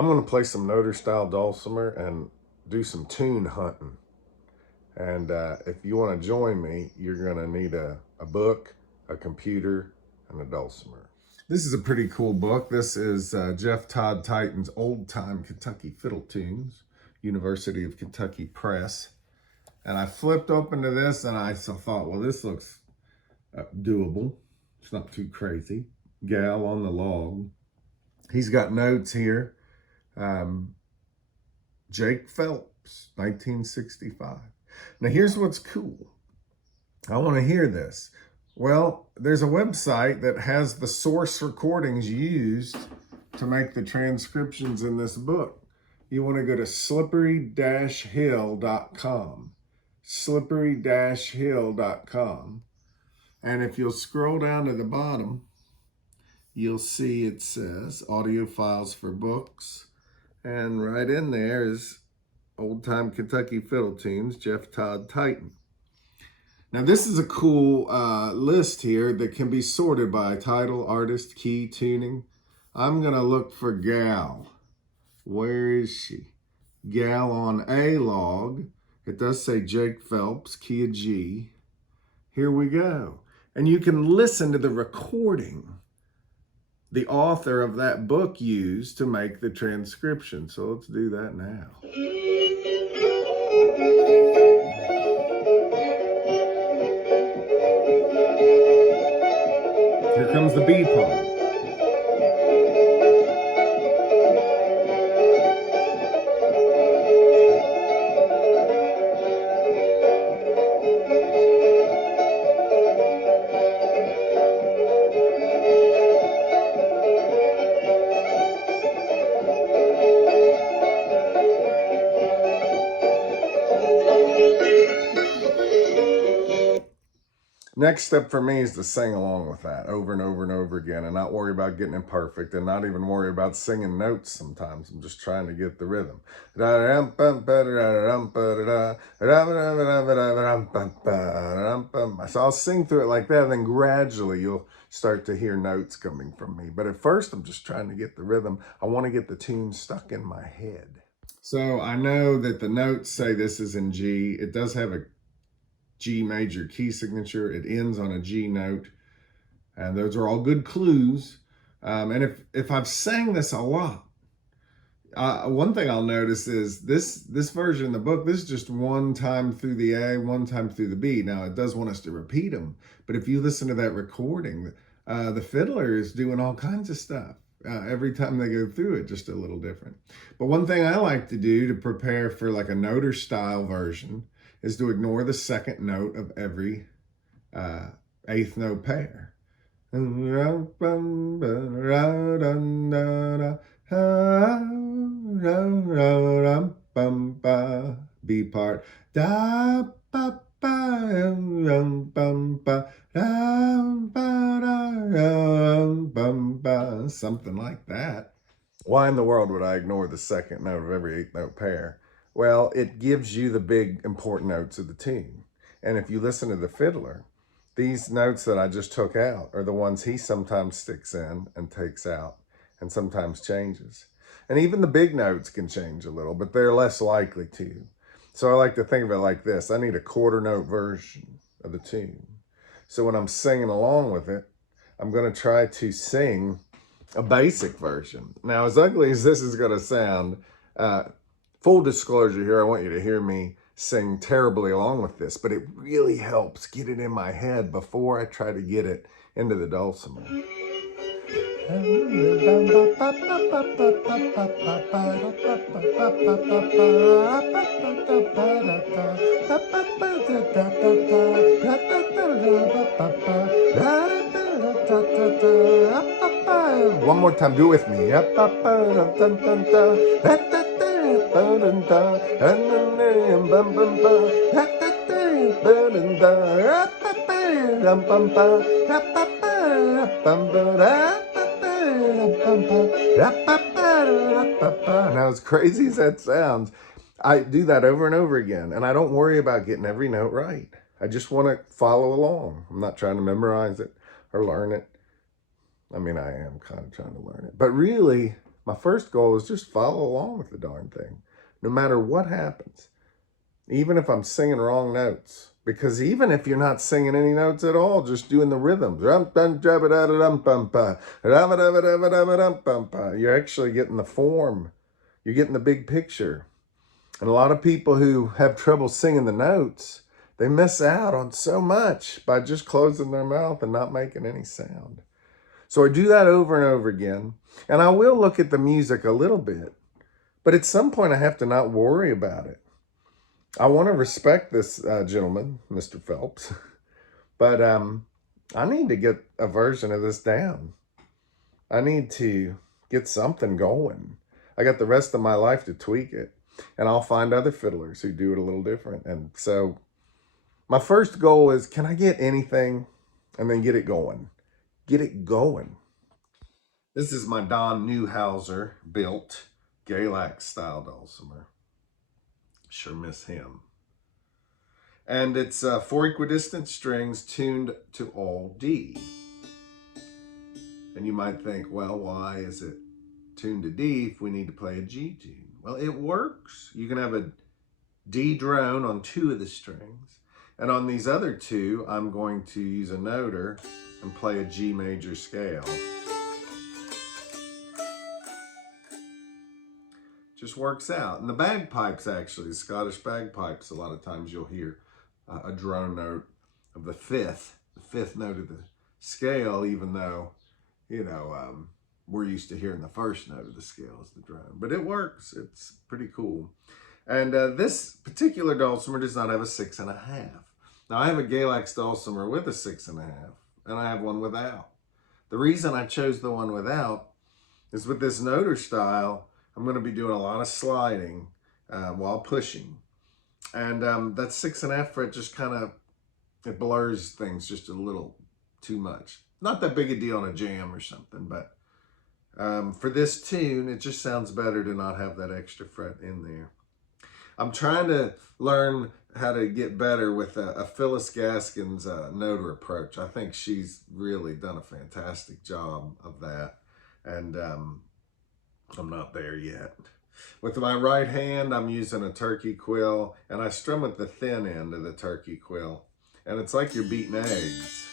I'm going to play some Noter style dulcimer and do some tune hunting. And if you want to join me, you're going to need a book, a computer, and a dulcimer. This is a pretty cool book. This is Jeff Todd Titan's Old Time Kentucky Fiddle Tunes, University of Kentucky Press. And I flipped open to this and I thought, well, this looks doable. It's not too crazy. Gal on the log. He's got notes here. Jake Phelps, 1965. Now here's what's cool. I want to hear this. Well, there's a website that has the source recordings used to make the transcriptions in this book. You want to go to slippery-hill.com. slippery-hill.com. And if you'll scroll down to the bottom, you'll see it says audio files for books. And right in there is Old Time Kentucky Fiddle Tunes, Jeff Todd Titan. Now this is a cool list here that can be sorted by title, artist, key, tuning. I'm gonna look for Gal. Where is she? Gal on A log. It does say Jake Phelps, key of G. Here we go. And you can listen to the recording the author of that book used to make the transcription. So let's do that now. Here comes the B part. Next step for me is to sing along with that over and over and over again and not worry about getting it perfect and not even worry about singing notes sometimes. I'm just trying to get the rhythm. So I'll sing through it like that, and then gradually you'll start to hear notes coming from me. But at first, I'm just trying to get the rhythm. I want to get the tune stuck in my head. So I know that the notes say this is in G. It does have a G major key signature. It ends on a G note. And those are all good clues. And if I've sang this a lot, one thing I'll notice is this version of the book, this is just one time through the A, one time through the B. Now, it does want us to repeat them. But if you listen to that recording, the fiddler is doing all kinds of stuff. Every time they go through it, just a little different. But one thing I like to do to prepare for like a Noter style version is to ignore the second note of every eighth note pair. B part. Something like that. Why in the world would I ignore the second note of every eighth note pair? Well, it gives you the big important notes of the tune. And if you listen to the fiddler, these notes that I just took out are the ones he sometimes sticks in and takes out and sometimes changes. And even the big notes can change a little, but they're less likely to. So I like to think of it like this. I need a quarter note version of the tune. So when I'm singing along with it, I'm going to try to sing a basic version. Now, as ugly as this is going to sound, full disclosure here, I want you to hear me sing terribly along with this, but it really helps get it in my head before I try to get it into the dulcimer. One more time, do it with me. Now, as crazy as that sounds, I do that over and over again, and I don't worry about getting every note right. I just want to follow along. I'm not trying to memorize it or learn it. I mean, I am kind of trying to learn it, but really, My first goal is just follow along with the darn thing, no matter what happens. Even if I'm singing wrong notes, because even if you're not singing any notes at all, just doing the rhythms, you're actually getting the form. You're getting the big picture. And a lot of people who have trouble singing the notes, they miss out on so much by just closing their mouth and not making any sound. So I do that over and over again. And I will look at the music a little bit, but at some point I have to not worry about it. I want to respect this gentleman, Mr. Phelps, but I need to get a version of this down. I need to get something going. I got the rest of my life to tweak it, and I'll find other fiddlers who do it a little different. And so my first goal is, can I get anything and then get it going? Get it going. This is my Don Neuhauser built Galax style dulcimer. Sure miss him. And it's 4 equidistant strings tuned to all D. And you might think, well, why is it tuned to D if we need to play a G tune? Well, it works. You can have a D drone on 2 of the strings. And on these other 2, I'm going to use a noter and play a G major scale. Just works out. And the bagpipes, actually, Scottish bagpipes, a lot of times you'll hear a drone note of the fifth note of the scale, even though, you know, we're used to hearing the first note of the scale as the drone. But it works. It's pretty cool. And this particular dulcimer does not have a 6.5. Now, I have a Galax dulcimer with a 6.5, and I have one without. The reason I chose the one without is with this noter style, I'm going to be doing a lot of sliding while pushing. And that 6.5 fret just kind of, it blurs things just a little too much. Not that big a deal on a jam or something, but for this tune, it just sounds better to not have that extra fret in there. I'm trying to learn how to get better with a Phyllis Gaskin's noter approach. I think she's really done a fantastic job of that. And I'm not there yet. With my right hand, I'm using a turkey quill, and I strum at the thin end of the turkey quill. And it's like you're beating eggs.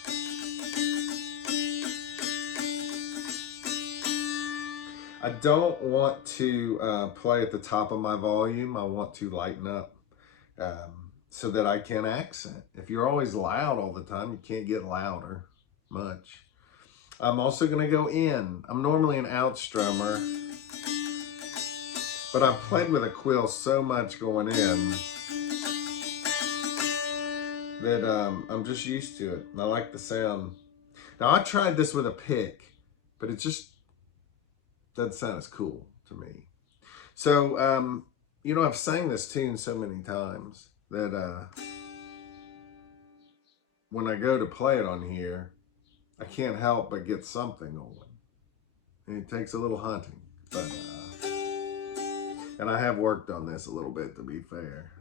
I don't want to play at the top of my volume. I want to lighten up so that I can accent. If you're always loud all the time, you can't get louder much. I'm also going to go in. I'm normally an out strummer, but I've played with a quill so much going in that I'm just used to it. And I like the sound. Now, I tried this with a pick, but it just doesn't sound as cool to me. So, you know, I've sang this tune so many times that when I go to play it on here, I can't help but get something going. And it takes a little hunting, but and I have worked on this a little bit, to be fair.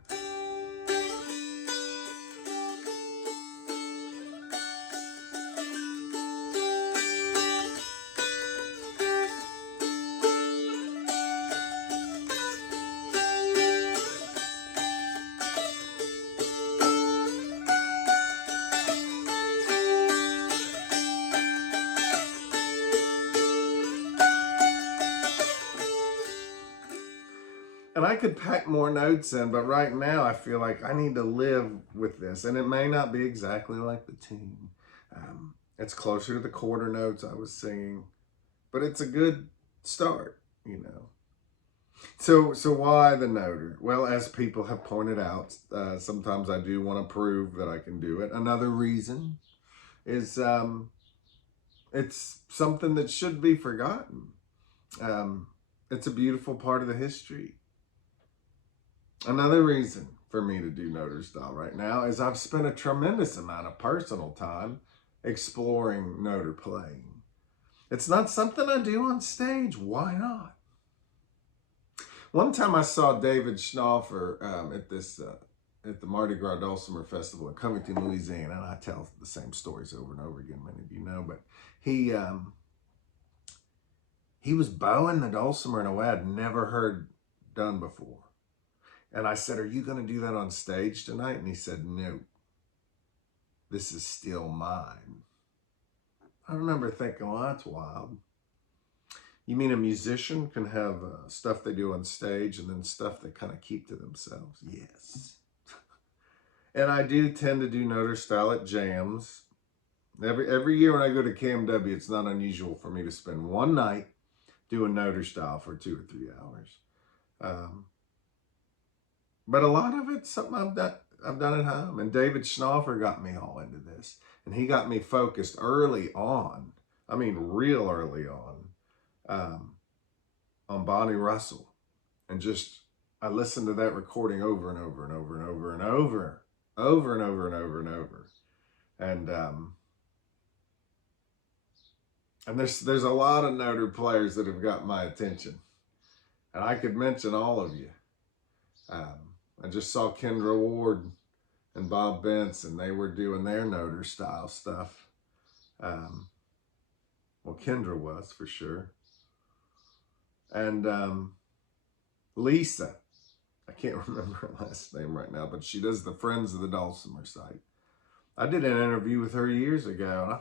And I could pack more notes in, but right now I feel like I need to live with this. And it may not be exactly like the tune. It's closer to the quarter notes I was singing, but it's a good start, you know. So why the noter? Well, as people have pointed out, sometimes I do want to prove that I can do it. Another reason is it's something that should be forgotten. It's a beautiful part of the history. Another reason for me to do noter style right now is I've spent a tremendous amount of personal time exploring noter playing. It's not something I do on stage. Why not? One time I saw David Schnaufer at the Mardi Gras Dulcimer Festival in Covington, Louisiana, and I tell the same stories over and over again, many of you know, but he he was bowing the dulcimer in a way I'd never heard done before. And I said, "Are you going to do that on stage tonight?" And he said, "No, this is still mine." I remember thinking, well, that's wild. You mean a musician can have stuff they do on stage and then stuff they kind of keep to themselves? Yes. And I do tend to do noter style at jams. Every year when I go to KMW, it's not unusual for me to spend one night doing noter style for 2 or 3 hours. But a lot of it's something I've done at home. And David Schnaufer got me all into this. And he got me focused early on. I mean, real early on Bonnie Russell. And just, I listened to that recording over and over and over and over and over, over and over and over and over. And there's a lot of noter players that have got my attention. And I could mention all of you. I just saw Kendra Ward and Bob Benson. They were doing their noter style stuff. Well, Kendra was for sure. And Lisa, I can't remember her last name right now, but she does the Friends of the Dulcimer site. I did an interview with her years ago, and I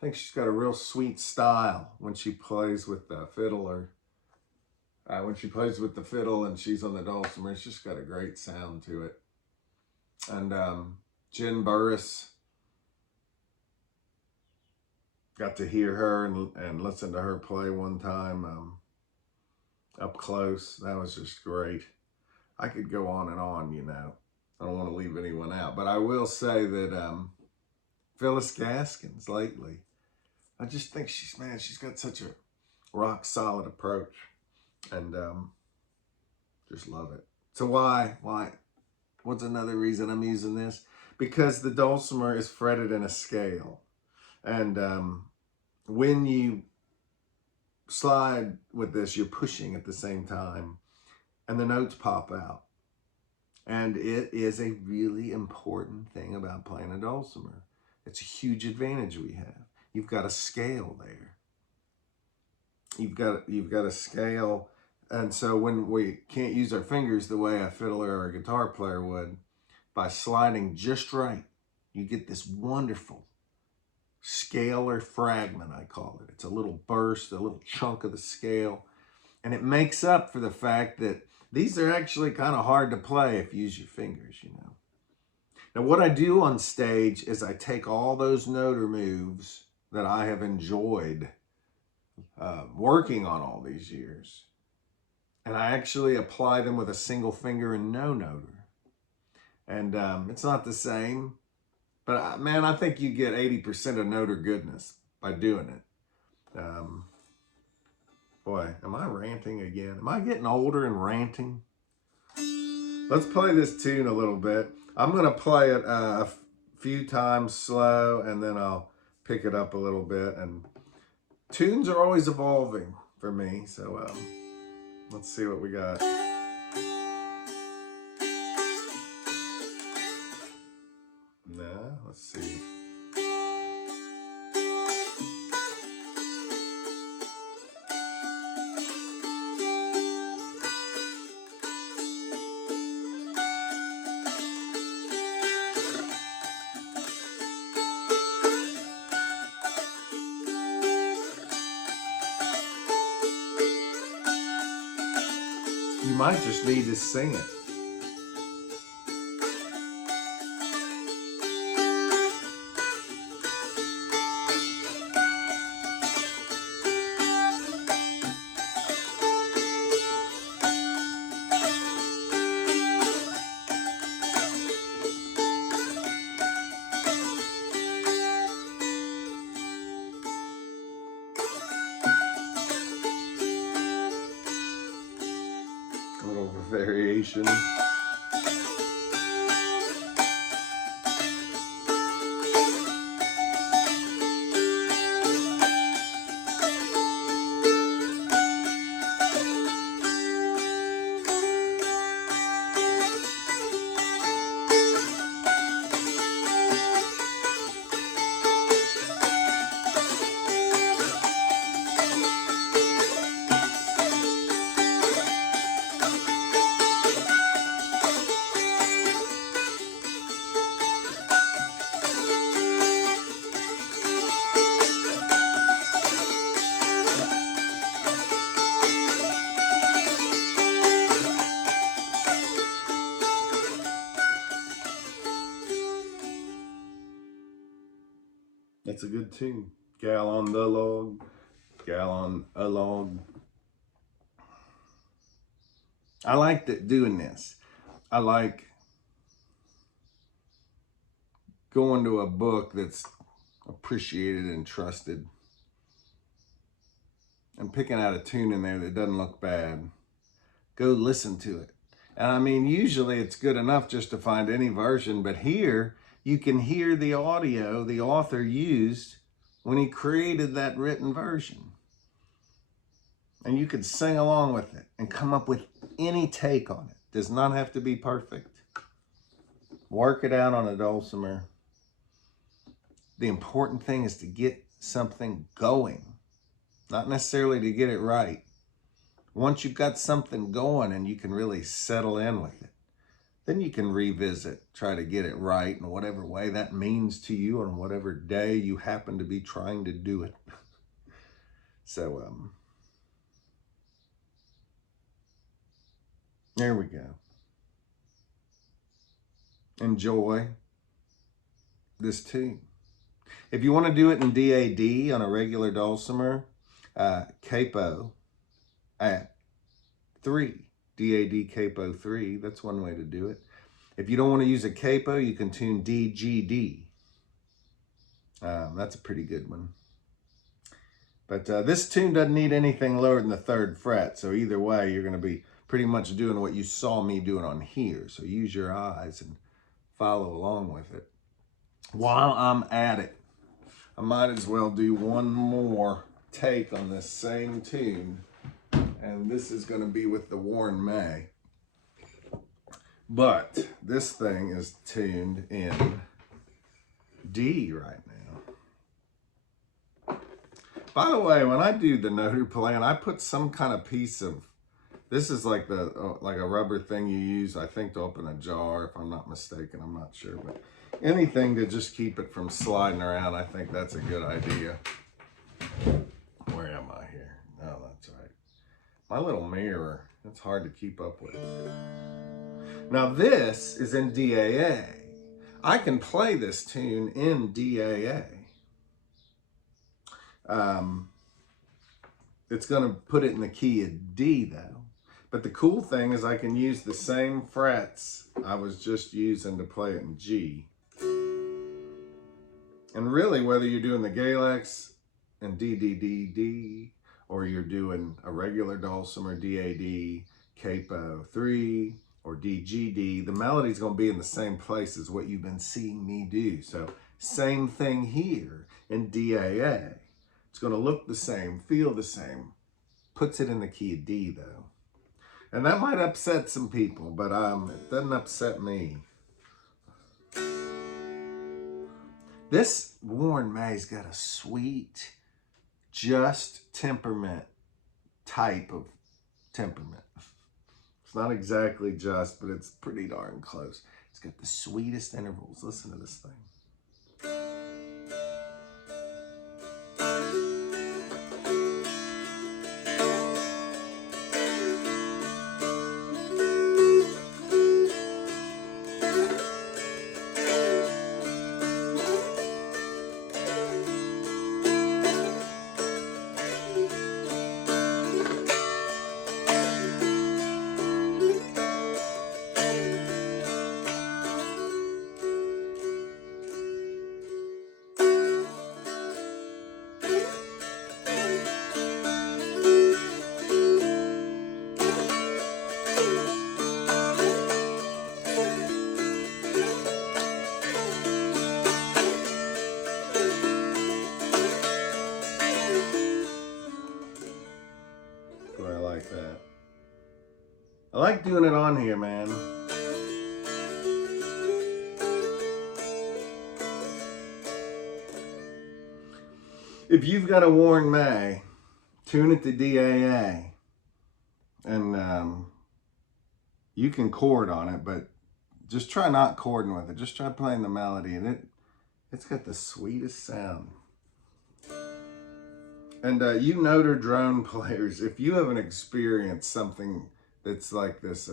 think she's got a real sweet style when she plays with the fiddle, when she plays with the fiddle and she's on the dulcimer. It's just got a great sound to it. And Jen Burris, got to hear her and listen to her play one time up close. That was just great. I could go on and on, you know. I don't want to leave anyone out, but I will say that Phyllis Gaskins lately, I just think she's got such a rock solid approach, and just love it. So why? What's another reason I'm using this? Because the dulcimer is fretted in a scale, and when you slide with this, you're pushing at the same time, and the notes pop out. And it is a really important thing about playing a dulcimer. It's a huge advantage we have. You've got a scale there. You've got a scale, and so when we can't use our fingers the way a fiddler or a guitar player would, by sliding just right, you get this wonderful scalar fragment, I call it. It's a little burst, a little chunk of the scale, and it makes up for the fact that these are actually kind of hard to play if you use your fingers, you know. Now, what I do on stage is I take all those noter moves that I have enjoyed working on all these years, and I actually apply them with a single finger and no noter. And it's not the same, but man, I think you get 80% of noter goodness by doing it. Boy, am I ranting again? Am I getting older and ranting? Let's play this tune a little bit. I'm going to play it a few times slow, and then I'll pick it up a little bit. And tunes are always evolving for me, so let's see what we got. Let's see. You might just need to sing it. A little variation. It's a good tune. Gal on the log, gal on a log. I like doing this. I like going to a book that's appreciated and trusted and picking out a tune in there that doesn't look bad. Go listen to it. And I mean, usually it's good enough just to find any version, but here you can hear the audio the author used when he created that written version. And you could sing along with it and come up with any take on it. Does not have to be perfect. Work it out on a dulcimer. The important thing is to get something going, not necessarily to get it right. Once you've got something going and you can really settle in with it, then you can revisit, try to get it right in whatever way that means to you on whatever day you happen to be trying to do it. So, there we go. Enjoy this tune. If you want to do it in DAD on a regular dulcimer, capo at 3. DAD capo 3, that's one way to do it. If you don't want to use a capo, you can tune DGD. That's a pretty good one. But this tune doesn't need anything lower than the 3rd fret, so either way, you're going to be pretty much doing what you saw me doing on here. So use your eyes and follow along with it. While I'm at it, I might as well do one more take on this same tune. And this is going to be with the Warren May. But this thing is tuned in D right now. By the way, when I do the note playing, I put some kind of piece of, this is like the like a rubber thing you use, I think, to open a jar, if I'm not mistaken. I'm not sure, but anything to just keep it from sliding around, I think that's a good idea. Where am I here? No, that's right. My little mirror, it's hard to keep up with. Now this is in DAA. I can play this tune in DAA. It's going to put it in the key of D though. But the cool thing is I can use the same frets I was just using to play it in G. And really, whether you're doing the Galax and D, D, D, D, or you're doing a regular dulcimer, DAD, capo 3, or DGD, the melody's going to be in the same place as what you've been seeing me do. So same thing here in DAA. It's going to look the same, feel the same. Puts it in the key of D though. And that might upset some people, but it doesn't upset me. This Warren May's got a sweet, just temperament type of temperament. It's not exactly just, but it's pretty darn close. It's got the sweetest intervals. Listen to this thing. I like doing it on here, man. If you've got a Warren May, tune it to DAA, and you can chord on it, but just try not chording with it. Just try playing the melody, and it's got the sweetest sound. And you noter drone players, if you haven't experienced something that's like this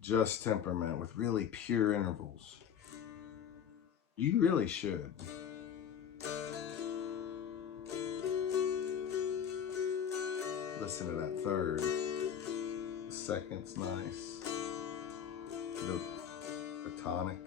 just temperament with really pure intervals, you really should. Listen to that third. The second's nice. The tonic.